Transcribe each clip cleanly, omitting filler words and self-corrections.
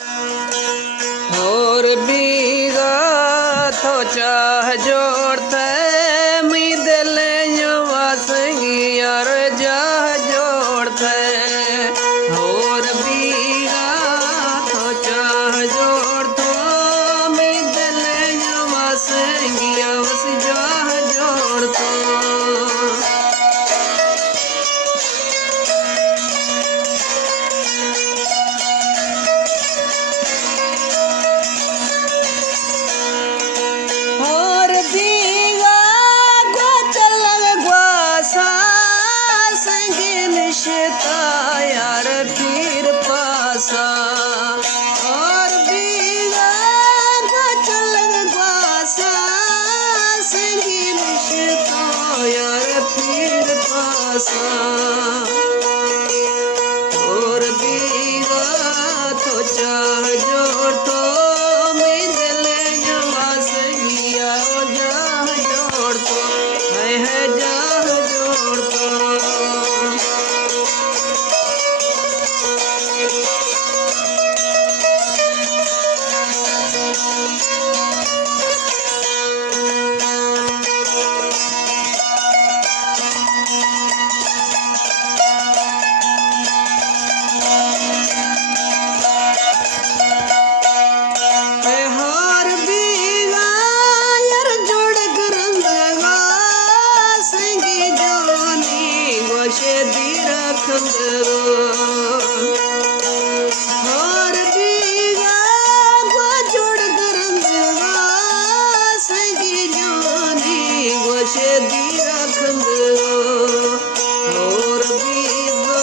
और बीगा तो चाह जोड़ते मी दिल वासंगी यार चाह जोड़ते और बीगा तो चाह जोड़तो मी दिल वासंगी वस चाह जोड़तो यार पीर पासा और बीगा चल ग्वासा संगी निश्ता यार पीर पासा और बीगा तो चाह जोड़ तो मैं दिल जमा संगिया जा जोड़ तो है जा जोड़ तो और बीगा जोड़ करंदवा संगी जानी गोशे दीरा खंदरो और बीगा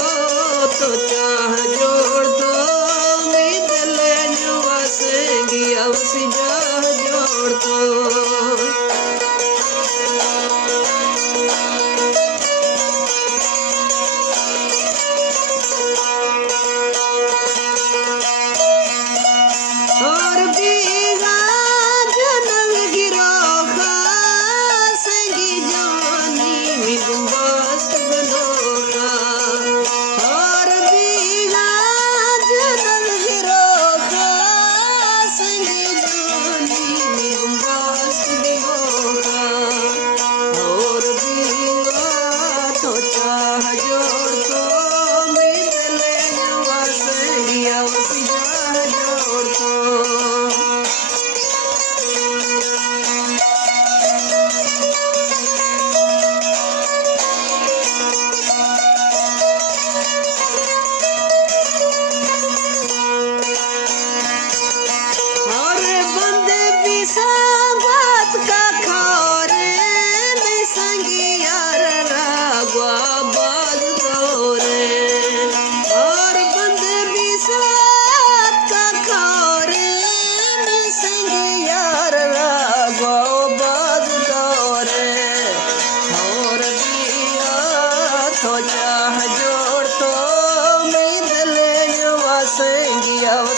तो चाह जोड़ तो मी दिल जुआ संगी अवस जा जोड़ तो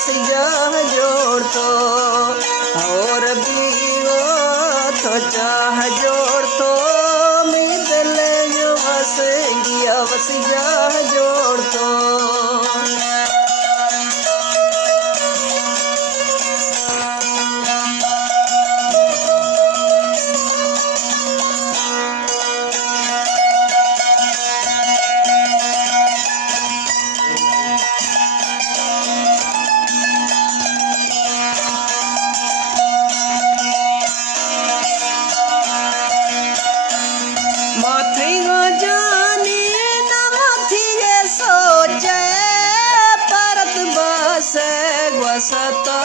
जा जोड़ तो और बीगो तो चाह जोड़ तो मी दिल जो बस गया बस जा जोड़ तो सता